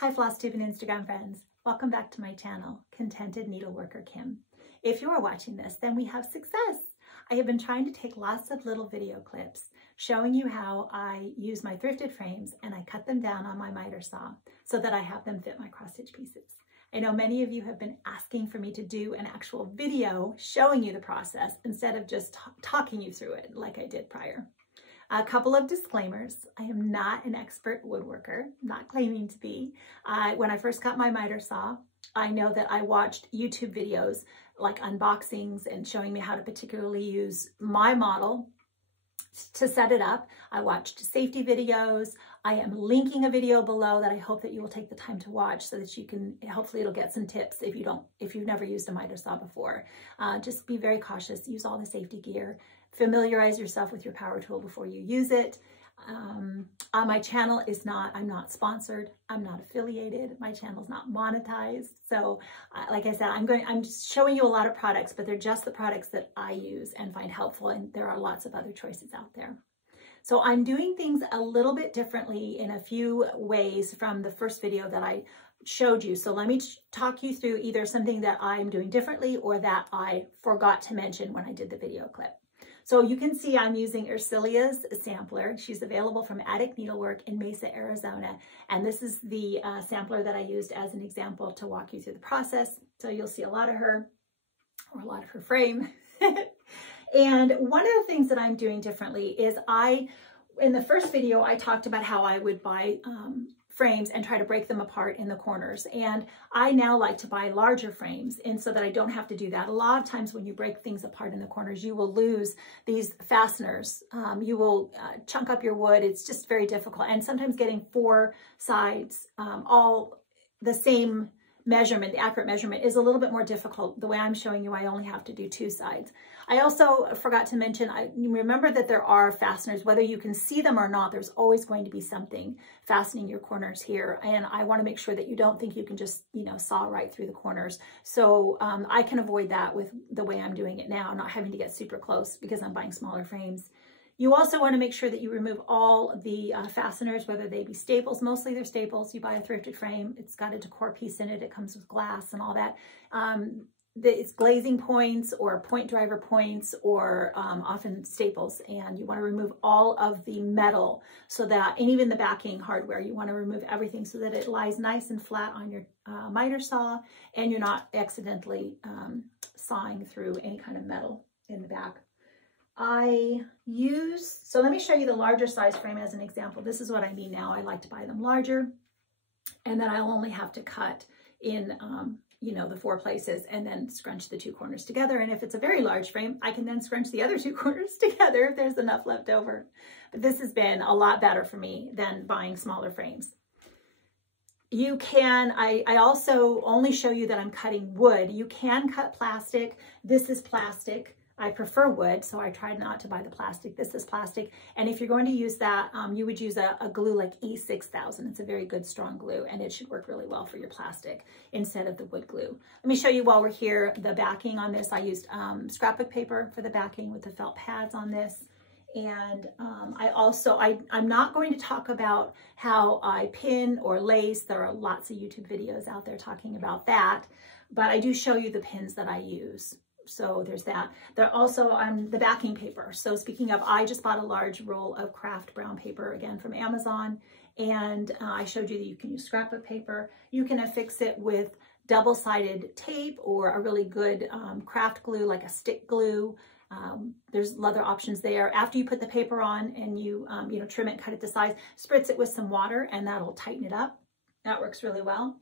Hi Flosstube and Instagram friends. Welcome back to my channel, Contented Needleworker Kim. If you are watching this, then we have success. I have been trying to take lots of little video clips showing you how I use my thrifted frames and I cut them down on my miter saw so that I have them fit my cross stitch pieces. I know many of you have been asking for me to do an actual video showing you the process instead of just talking you through it like I did prior. A couple of disclaimers. I am not an expert woodworker, not claiming to be. When I first got my miter saw, I know that I watched YouTube videos like unboxings and showing me how to particularly use my model to set it up. I watched safety videos. I am linking a video below that I hope that you will take the time to watch so that you can, hopefully it'll get some tips if you've never used a miter saw before. Just be very cautious, use all the safety gear. Familiarize yourself with your power tool before you use it. My channel is I'm not sponsored. I'm not affiliated. My channel's not monetized. So like I said, I'm just showing you a lot of products, but they're just the products that I use and find helpful. And there are lots of other choices out there. So I'm doing things a little bit differently in a few ways from the first video that I showed you. So let me talk you through either something that I'm doing differently or that I forgot to mention when I did the video clip. So you can see I'm using Ursilia's sampler. She's available from Attic Needlework in Mesa, Arizona. And this is the sampler that I used as an example to walk you through the process. So you'll see a lot of her, or a lot of her frame. And one of the things that I'm doing differently is in the first video, I talked about how I would buy frames and try to break them apart in the corners. And I now like to buy larger frames, and so that I don't have to do that. A lot of times when you break things apart in the corners, you will lose these fasteners. You will chunk up your wood. It's just very difficult. And sometimes getting 4 sides all the same measurement, the accurate measurement, is a little bit more difficult. The way I'm showing you, I only have to do 2 sides. I also forgot to mention, remember that there are fasteners, whether you can see them or not, there's always going to be something fastening your corners here. And I want to make sure that you don't think you can just, saw right through the corners. So I can avoid that with the way I'm doing it now, not having to get super close because I'm buying smaller frames. You also want to make sure that you remove all the fasteners, whether they be staples. Mostly they're staples. You buy a thrifted frame, it's got a decor piece in it. It comes with glass and all that. It's glazing points or point driver points or often staples. And you want to remove all of the metal so that, and even the backing hardware, you want to remove everything so that it lies nice and flat on your miter saw and you're not accidentally sawing through any kind of metal in the back. So let me show you the larger size frame as an example. This is what I mean now. I like to buy them larger, and then I'll only have to cut in, the 4 places and then scrunch the 2 corners together. And if it's a very large frame, I can then scrunch the other 2 corners together if there's enough left over. But this has been a lot better for me than buying smaller frames. You can, I also only show you that I'm cutting wood. You can cut plastic. This is plastic. I prefer wood, so I tried not to buy the plastic. This is plastic. And if you're going to use that, you would use a glue like E6000. It's a very good, strong glue, and it should work really well for your plastic instead of the wood glue. Let me show you while we're here, the backing on this. I used scrapbook paper for the backing with the felt pads on this. And I'm not going to talk about how I pin or lace. There are lots of YouTube videos out there talking about that, but I do show you the pins that I use. So there's that. There also the backing paper. So speaking of, I just bought a large roll of craft brown paper, again from Amazon, and I showed you that you can use scrapbook paper. You can affix it with double-sided tape or a really good craft glue, like a stick glue. There's other options there. After you put the paper on and you trim it, cut it to size, spritz it with some water, and that'll tighten it up. That works really well.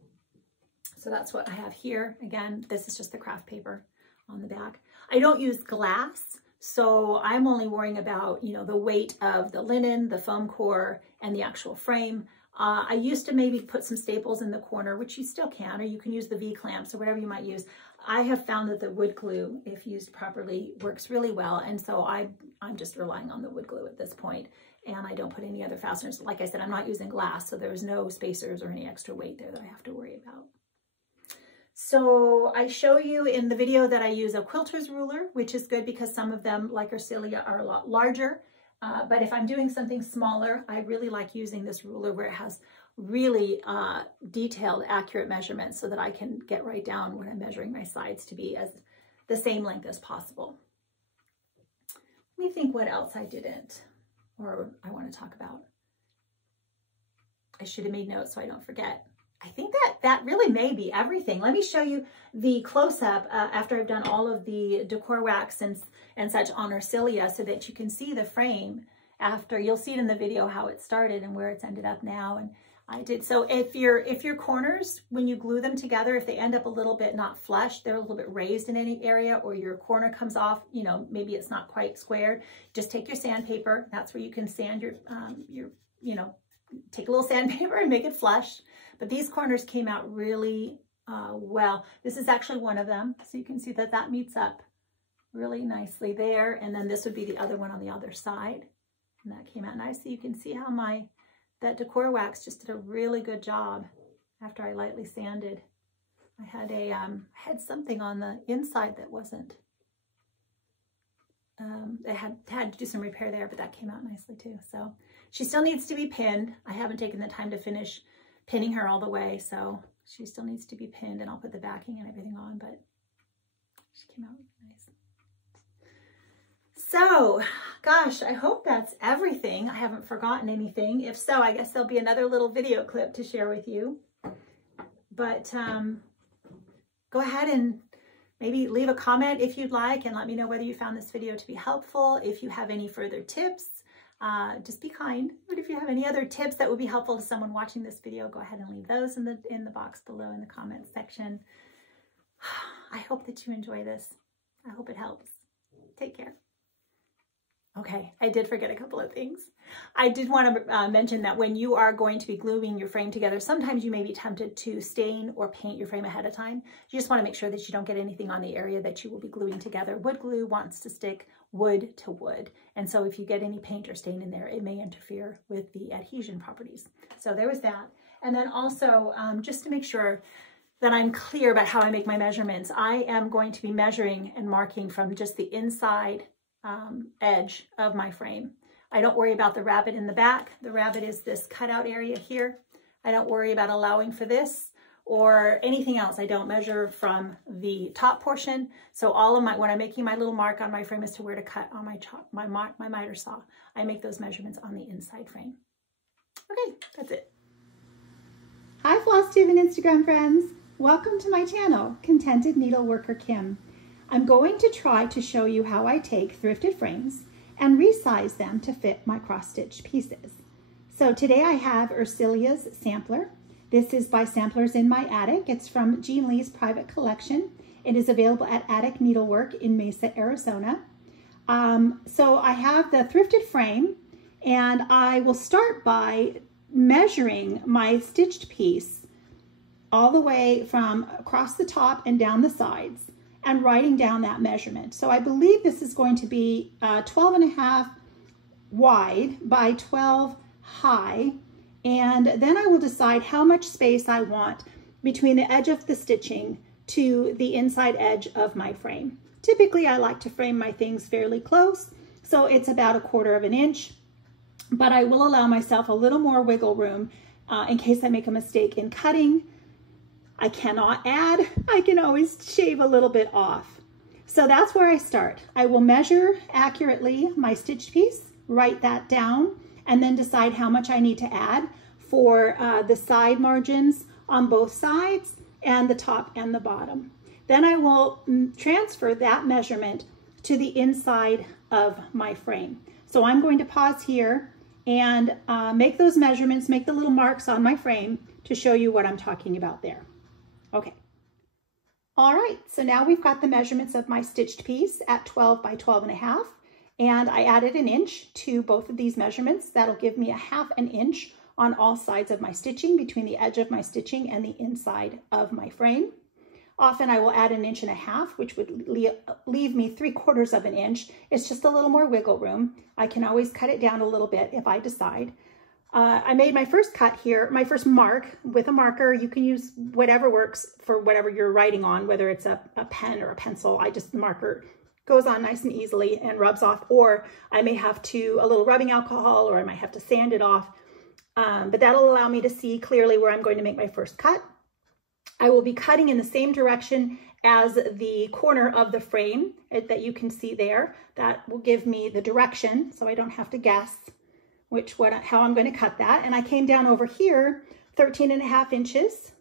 So that's what I have here. Again, this is just the craft paper on the back. I don't use glass, so I'm only worrying about, the weight of the linen, the foam core, and the actual frame. I used to maybe put some staples in the corner, which you still can, or you can use the V-clamps or whatever you might use. I have found that the wood glue, if used properly, works really well, and so I'm just relying on the wood glue at this point, and I don't put any other fasteners. Like I said, I'm not using glass, so there's no spacers or any extra weight there that I have to worry about. So I show you in the video that I use a quilter's ruler, which is good because some of them, like Ursilia, are a lot larger. But if I'm doing something smaller, I really like using this ruler where it has really detailed, accurate measurements so that I can get right down when I'm measuring my sides to be as the same length as possible. Let me think what else I didn't or I want to talk about. I should have made notes so I don't forget. I think that really may be everything. Let me show you the close-up after I've done all of the decor wax and such on Ursilia so that you can see the frame after. You'll see it in the video how it started and where it's ended up now. And I did. So if your corners, when you glue them together, if they end up a little bit not flush, they're a little bit raised in any area, or your corner comes off, you know, maybe it's not quite squared, just take your sandpaper. That's where you can sand your you know, take a little sandpaper and make it flush. But these corners came out really well. This is actually one of them. So you can see that that meets up really nicely there. And then this would be the other one on the other side. And that came out nice. So you can see how that decor wax just did a really good job after I lightly sanded. I had had something on the inside that wasn't, I had to do some repair there, but that came out nicely too. So she still needs to be pinned. I haven't taken the time to finish pinning her all the way, so she still needs to be pinned, and I'll put the backing and everything on, but she came out really nice. So, gosh, I hope that's everything. I haven't forgotten anything. If so, I guess there'll be another little video clip to share with you. But go ahead and maybe leave a comment if you'd like and let me know whether you found this video to be helpful. If you have any further tips, just be kind. But if you have any other tips that would be helpful to someone watching this video, go ahead and leave those in the box below in the comments section. I hope that you enjoy this. I hope it helps. Take care. Okay, I did forget a couple of things. I did want to mention that when you are going to be gluing your frame together, sometimes you may be tempted to stain or paint your frame ahead of time. You just want to make sure that you don't get anything on the area that you will be gluing together. Wood glue wants to stick wood to wood. And so if you get any paint or stain in there, it may interfere with the adhesion properties. So there was that. And then also, just to make sure that I'm clear about how I make my measurements, I am going to be measuring and marking from just the inside edge of my frame. I don't worry about the rabbet in the back. The rabbet is this cutout area here. I don't worry about allowing for this or anything else. I don't measure from the top portion. So all of when I'm making my little mark on my frame as to where to cut on my miter saw, I make those measurements on the inside frame. Okay, that's it. Hi Flosstube and Instagram friends. Welcome to my channel, Contented Needleworker Kim. I'm going to try to show you how I take thrifted frames and resize them to fit my cross-stitch pieces. So today I have Ursilia's sampler. This is by Samplers in My Attic. It's from Jean Lee's private collection. It is available at Attic Needlework in Mesa, Arizona. So I have the thrifted frame, and I will start by measuring my stitched piece all the way from across the top and down the sides, and writing down that measurement. So I believe this is going to be 12.5 wide by 12 high. And then I will decide how much space I want between the edge of the stitching to the inside edge of my frame. Typically, I like to frame my things fairly close, so it's about 1/4 inch, but I will allow myself a little more wiggle room in case I make a mistake in cutting. I cannot add, I can always shave a little bit off. So that's where I start. I will measure accurately my stitched piece, write that down, and then decide how much I need to add for the side margins on both sides and the top and the bottom. Then I will transfer that measurement to the inside of my frame. So I'm going to pause here and make those measurements, make the little marks on my frame to show you what I'm talking about there. Okay. All right, so now we've got the measurements of my stitched piece at 12 by 12.5, and I added 1 inch to both of these measurements. That'll give me 1/2 inch on all sides of my stitching, between the edge of my stitching and the inside of my frame. Often I will add 1.5 inches, which would leave me 3/4 inch. It's just a little more wiggle room. I can always cut it down a little bit if I decide. I made my first cut here, my first mark with a marker. You can use whatever works for whatever you're writing on, whether it's a pen or a pencil. I just marker goes on nice and easily and rubs off, or I may have to a little rubbing alcohol, or I might have to sand it off. but that'll allow me to see clearly where I'm going to make my first cut. I will be cutting in the same direction as the corner of the frame that you can see there. That will give me the direction so I don't have to guess how I'm going to cut that. And I came down over here 13.5 inches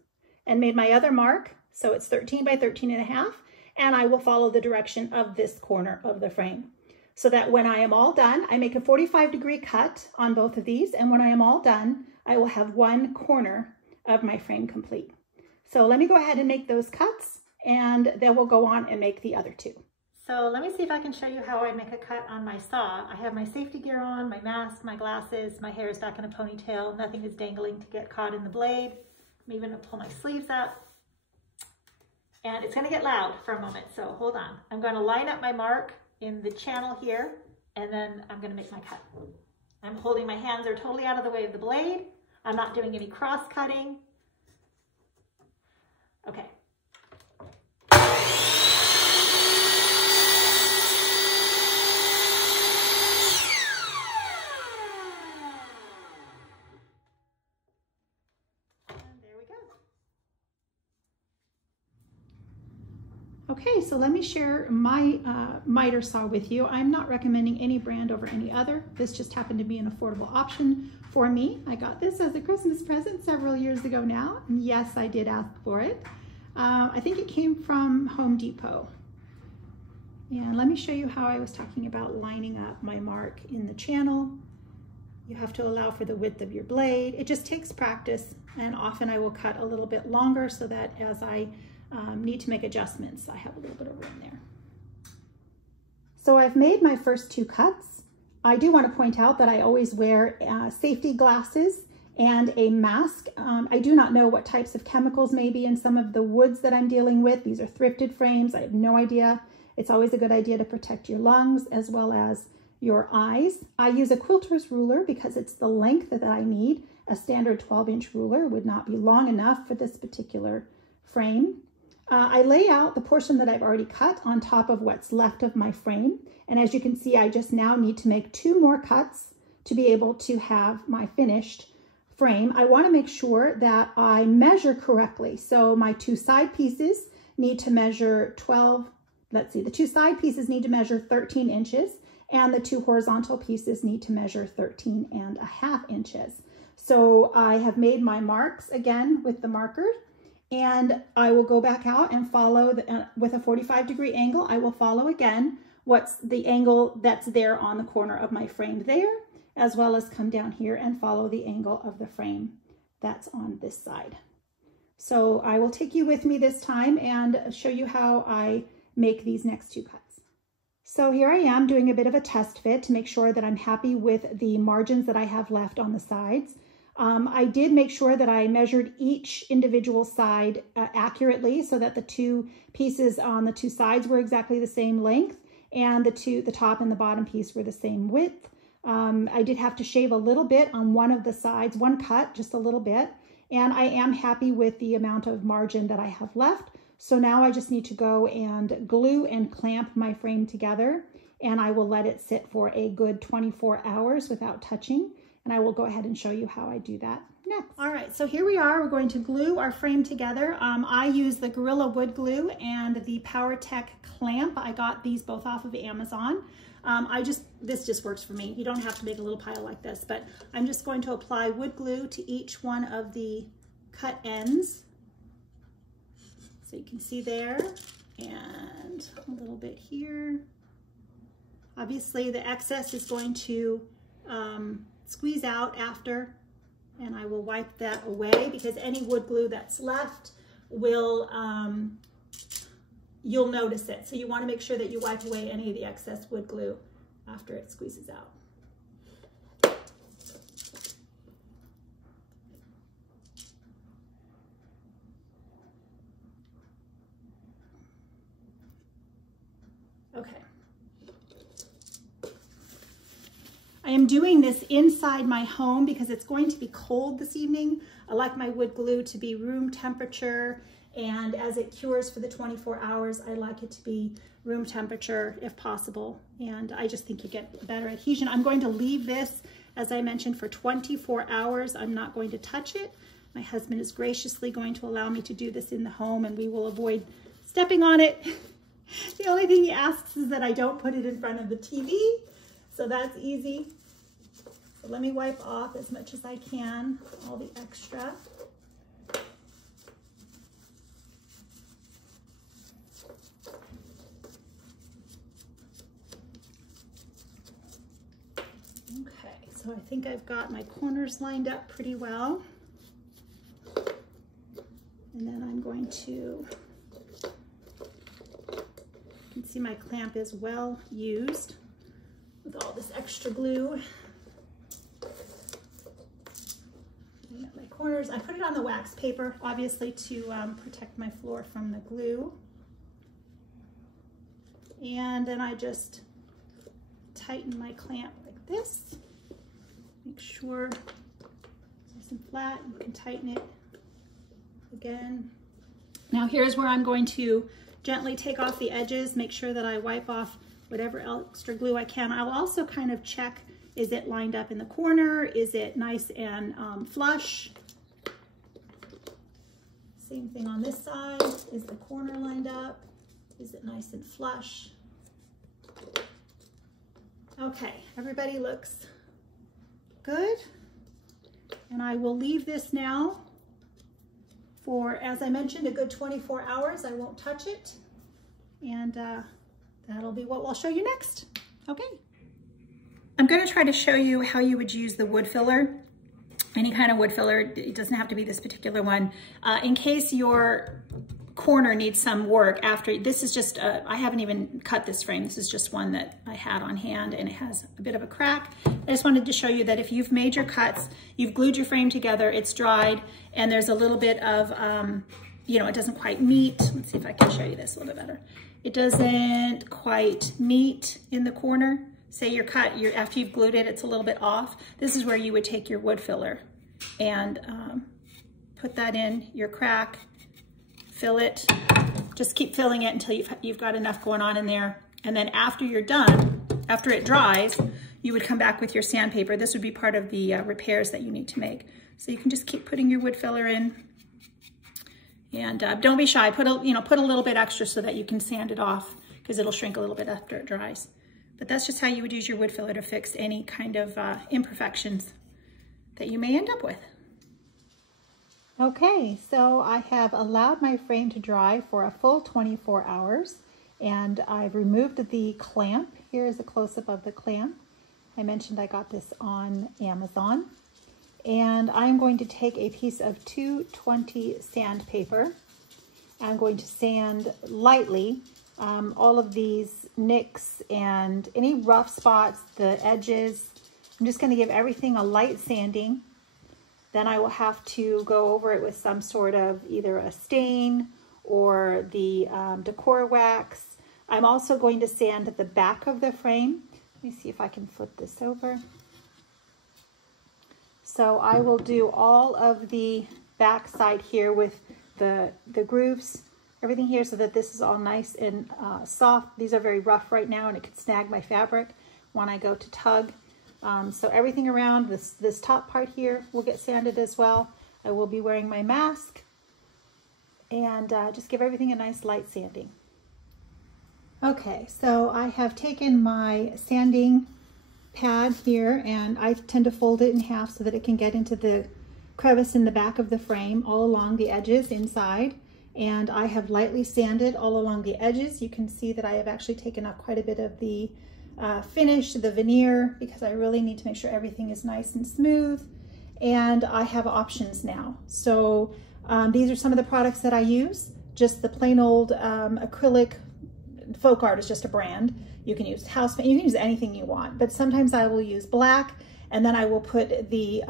and made my other mark. So it's 13 by 13.5, and I will follow the direction of this corner of the frame. So that when I am all done, I make a 45-degree cut on both of these. And when I am all done, I will have one corner of my frame complete. So let me go ahead and make those cuts, and then we'll go on and make the other two. So let me see if I can show you how I make a cut on my saw. I have my safety gear on, my mask, my glasses, my hair is back in a ponytail, nothing is dangling to get caught in the blade. I'm even gonna pull my sleeves up. And it's gonna get loud for a moment, so hold on. I'm gonna line up my mark in the channel here, and then I'm gonna make my cut. I'm holding, my hands are totally out of the way of the blade. I'm not doing any cross cutting. Okay. Okay, so let me share my miter saw with you. I'm not recommending any brand over any other. This just happened to be an affordable option for me. I got this as a Christmas present several years ago now. And yes, I did ask for it. I think it came from Home Depot. And let me show you how I was talking about lining up my mark in the channel. You have to allow for the width of your blade. It just takes practice, and often I will cut a little bit longer so that as I need to make adjustments, I have a little bit of room there. So I've made my first two cuts. I do want to point out that I always wear safety glasses and a mask. I do not know what types of chemicals may be in some of the woods that I'm dealing with. These are thrifted frames. I have no idea. It's always a good idea to protect your lungs as well as your eyes. I use a quilter's ruler because it's the length that I need. A standard 12-inch ruler would not be long enough for this particular frame. I lay out the portion that I've already cut on top of what's left of my frame. And as you can see, I just now need to make 2 more cuts to be able to have my finished frame. I want to make sure that I measure correctly. So my 2 side pieces need to measure 12, let's see, the 2 side pieces need to measure 13 inches and the 2 horizontal pieces need to measure 13.5 inches. So I have made my marks again with the marker. And I will go back out and follow with a 45-degree angle. I will follow again what's the angle that's there on the corner of my frame there, as well as come down here and follow the angle of the frame that's on this side. So I will take you with me this time and show you how I make these next 2 cuts. So here I am doing a bit of a test fit to make sure that I'm happy with the margins that I have left on the sides. I did make sure that I measured each individual side accurately so that the 2 pieces on the 2 sides were exactly the same length and the top and the bottom piece were the same width. I did have to shave a little bit on one of the sides, one cut, just a little bit, and I am happy with the amount of margin that I have left. So now I just need to go and glue and clamp my frame together, and I will let it sit for a good 24 hours without touching. And I will go ahead and show you how I do that next. All right, so here we are. We're going to glue our frame together. I use the Gorilla Wood Glue and the PowerTech clamp. I got these both off of Amazon. This just works for me. You don't have to make a little pile like this, but I'm just going to apply wood glue to each one of the cut ends. So you can see there, and a little bit here. Obviously the excess is going to squeeze out after, and I will wipe that away because any wood glue that's left will, you'll notice it. So you want to make sure that you wipe away any of the excess wood glue after it squeezes out. Okay. I am doing this inside my home because it's going to be cold this evening. I like my wood glue to be room temperature, and as it cures for the 24 hours, I like it to be room temperature if possible. And I just think you get better adhesion. I'm going to leave this As I mentioned, for 24 hours, I'm not going to touch it. My husband is graciously going to allow me to do this in the home, and we will avoid stepping on it. The only thing he asks is that I don't put it in front of the TV, so that's easy. So let me wipe off as much as I can, all the extra. Okay, so I think I've got my corners lined up pretty well. And then I'm going to, you can see my clamp is well used with all this extra glue. I got my corners. I put it on the wax paper, obviously, to protect my floor from the glue. And then I just tighten my clamp like this. Make sure it's nice and flat. You can tighten it again. Now here's where I'm going to gently take off the edges, make sure that I wipe off whatever extra glue I can. I'll also kind of check, is it lined up in the corner? Is it nice and flush? Same thing on this side. Is the corner lined up? Is it nice and flush? Okay, everybody looks good. And I will leave this now for, as I mentioned, a good 24 hours. I won't touch it. And that'll be what we'll show you next. Okay. I'm going to try to show you how you would use the wood filler. Any kind of wood filler. It doesn't have to be this particular one. In case your corner needs some work after, this is just, I haven't even cut this frame. This is just one that I had on hand and it has a bit of a crack. I just wanted to show you that if you've made your cuts, you've glued your frame together, it's dried, and there's a little bit of, you know, it doesn't quite meet. Let's see if I can show you this a little bit better. It doesn't quite meet in the corner. Say your cut, after you've glued it, it's a little bit off. This is where you would take your wood filler and put that in your crack, fill it, just keep filling it until you've got enough going on in there. And then after you're done, after it dries, you would come back with your sandpaper. This would be part of the repairs that you need to make. So you can just keep putting your wood filler in. And don't be shy, put a little bit extra so that you can sand it off, because it'll shrink a little bit after it dries. But that's just how you would use your wood filler to fix any kind of imperfections that you may end up with. Okay, so I have allowed my frame to dry for a full 24 hours, and I've removed the clamp. Here is a close-up of the clamp. I mentioned I got this on Amazon. And I'm going to take a piece of 220 sandpaper. I'm going to sand lightly all of these nicks and any rough spots, the edges. I'm just going to give everything a light sanding. Then I will have to go over it with some sort of either a stain or the decor wax. I'm also going to sand the back of the frame. Let me see if I can flip this over. So I will do all of the back side here with the grooves, everything here, so that this is all nice and soft. These are very rough right now and it could snag my fabric when I go to tug. So everything around this top part here will get sanded as well. I will be wearing my mask and just give everything a nice light sanding. Okay, so I have taken my sanding pad here and I tend to fold it in half so that it can get into the crevice in the back of the frame all along the edges inside. And I have lightly sanded all along the edges. You can see that I have actually taken up quite a bit of the finish, the veneer, because I really need to make sure everything is nice and smooth. And I have options now. So these are some of the products that I use. Just the plain old acrylic. Folk Art is just a brand. You can use house paint, you can use anything you want, but sometimes I will use black, and then I will put the,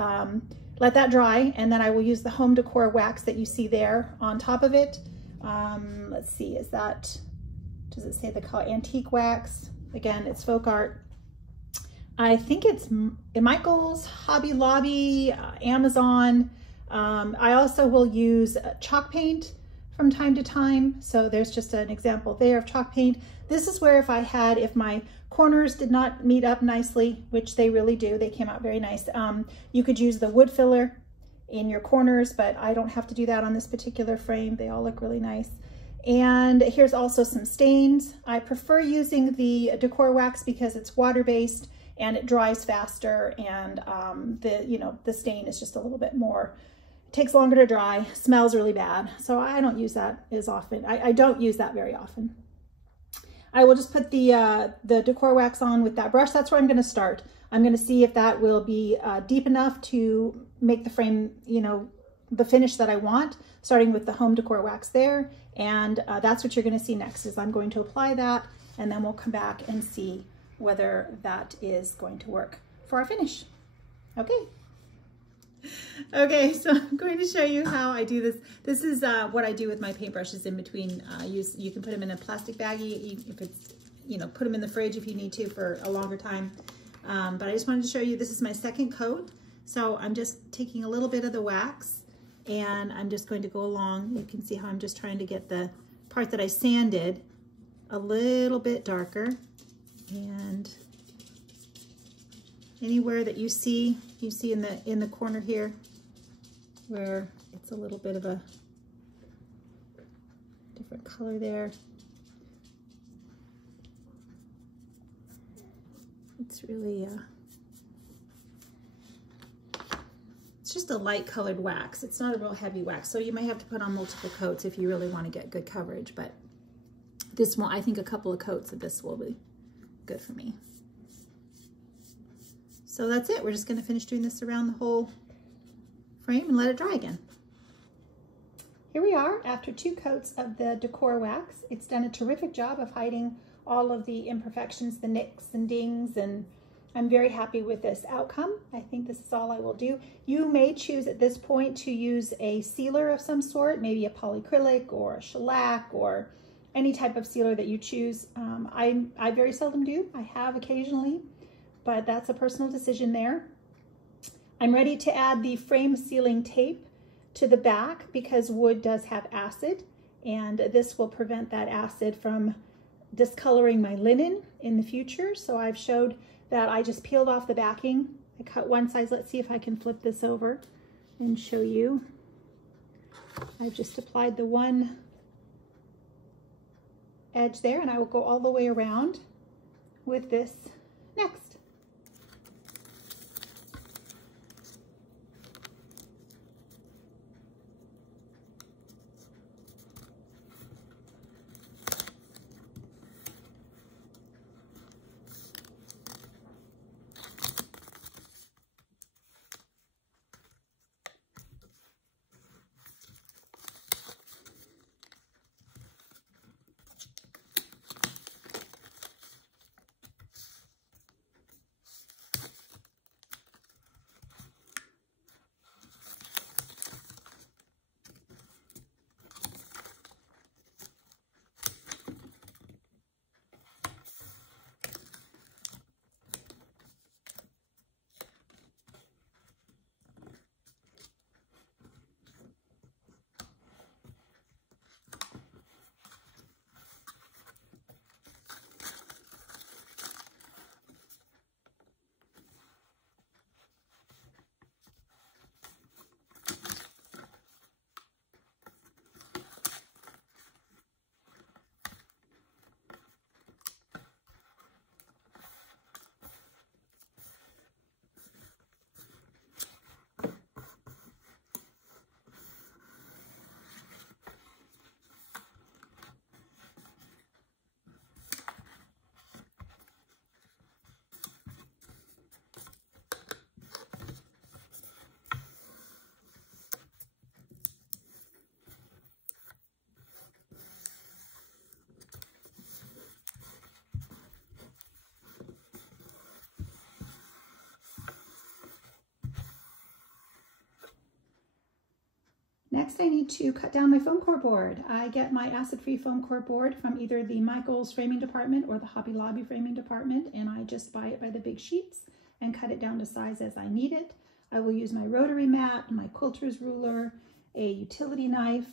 let that dry, and then I will use the home decor wax that you see there on top of it. Let's see, is that, does it say the color? Antique wax. Again, it's Folk Art. I think it's Michael's, Hobby Lobby, Amazon. I also will use chalk paint from time to time. So there's just an example there of chalk paint. This is where if my corners did not meet up nicely, which they really do, they came out very nice. You could use the wood filler in your corners, but I don't have to do that on this particular frame. They all look really nice. And here's also some stains. I prefer using the decor wax because it's water-based and it dries faster, and the stain is just a little bit more, it takes longer to dry, smells really bad. So I don't use that as often. I don't use that very often. I will just put the decor wax on with that brush. That's where I'm going to start. I'm going to see if that will be deep enough to make the frame, the finish that I want, starting with the home decor wax there. And that's what you're going to see next, is I'm going to apply that, and then we'll come back and see whether that is going to work for our finish. Okay. Okay, so I'm going to show you how I do this. This is what I do with my paintbrushes in between. You can put them in a plastic baggie, if it's, put them in the fridge if you need to for a longer time. But I just wanted to show you, this is my second coat. So I'm just taking a little bit of the wax, and I'm just going to go along. You can see how I'm just trying to get the part that I sanded a little bit darker. And anywhere that you see in the corner here where it's a little bit of a different color there. It's really, it's just a light colored wax. It's not a real heavy wax. So you might have to put on multiple coats if you really want to get good coverage, but this one, I think a couple of coats of this will be good for me. So that's it. We're just going to finish doing this around the whole frame and let it dry again. Here we are after 2 coats of the decor wax. It's done a terrific job of hiding all of the imperfections, the nicks and dings, and I'm very happy with this outcome. I think this is all I will do. You may choose at this point to use a sealer of some sort, maybe a polyacrylic or a shellac or any type of sealer that you choose. I very seldom do. I have occasionally, but that's a personal decision there. I'm ready to add the frame sealing tape to the back because wood does have acid, and this will prevent that acid from discoloring my linen in the future. So I've showed that I just peeled off the backing. I cut one side. Let's see if I can flip this over and show you. I've just applied the one edge there, and I will go all the way around with this next. Next, I need to cut down my foam core board. I get my acid-free foam core board from either the Michaels framing department or the Hobby Lobby framing department, and I just buy it by the big sheets and cut it down to size as I need it. I will use my rotary mat, my quilter's ruler, a utility knife.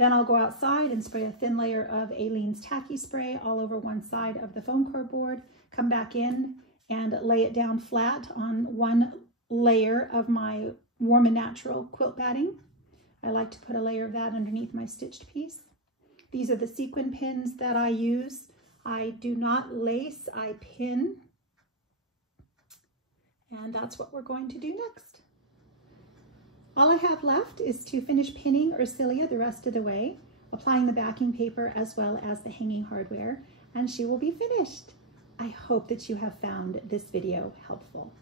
Then I'll go outside and spray a thin layer of Aleene's tacky spray all over one side of the foam core board, come back in and lay it down flat on one layer of my Warm and Natural quilt batting. I like to put a layer of that underneath my stitched piece. These are the sequin pins that I use. I do not lace, I pin. And that's what we're going to do next. All I have left is to finish pinning Ursilia the rest of the way, applying the backing paper as well as the hanging hardware, and she will be finished. I hope that you have found this video helpful.